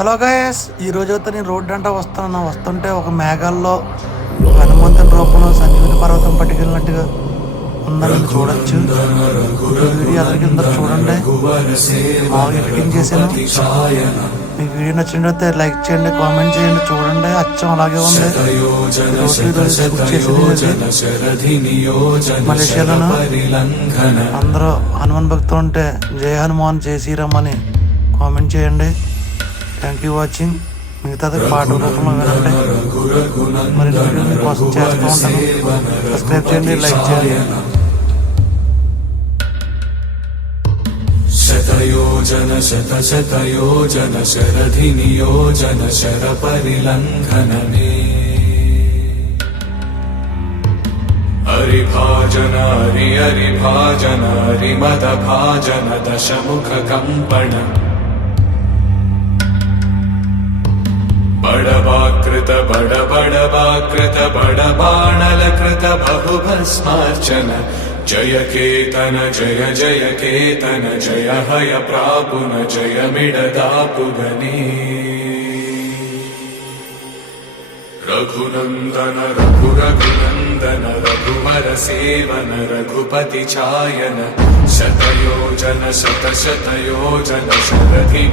Hello guys ఈ రోజు అయితే నేను రోడ్డు అంట వస్తున్నా వస్తుంటే ఒక మేఘాల్లో హనుమంతుని రూపంలో సంజీవిని పర్వతం పట్టుకెళ్ళినట్టుగా ఉందని చూడొచ్చు. వీడియో అందరికి అందరు చూడండి. బాగా ఎడిటింగ్ చేశాను. మీకు వీడియో నచ్చినట్లయితే లైక్ చేయండి కామెంట్ చేయండి చూడండి. అచ్చం అలాగే ఉంది. మలేషియాలోను అందరూ హనుమాన్ భక్తులు ఉంటే జై హనుమాన్ జయ శ్రీరామ్ అని కామెంట్ చేయండి. థ్యాంక్ యూ వాచింగ్ మిగతాది పాట రూపంలో వినండి మరి వీడియో మీకోసం చేస్తూ ఉంటాను సబ్స్క్రైబ్ చేయండి లైక్ చేయండి शतयोजन शतशतयोजन शरधिनियोजन शरपरिलङ्घनने हरिभाजन हरि हरिभाजन हरिमदभाजन दशमुखकम्पण బడబాకృత బడబడబాకృత బడబాణలకృత బహుభస్మార్చన జయ కేతన జయ జయ కేతన జయ హయ ప్రాపున జయమిడదాపుగనే రఘునందన రఘు రఘునందన రఘువర సేవన రఘుపతి ఛాయన శతయోజన శత శతయోజన శరధి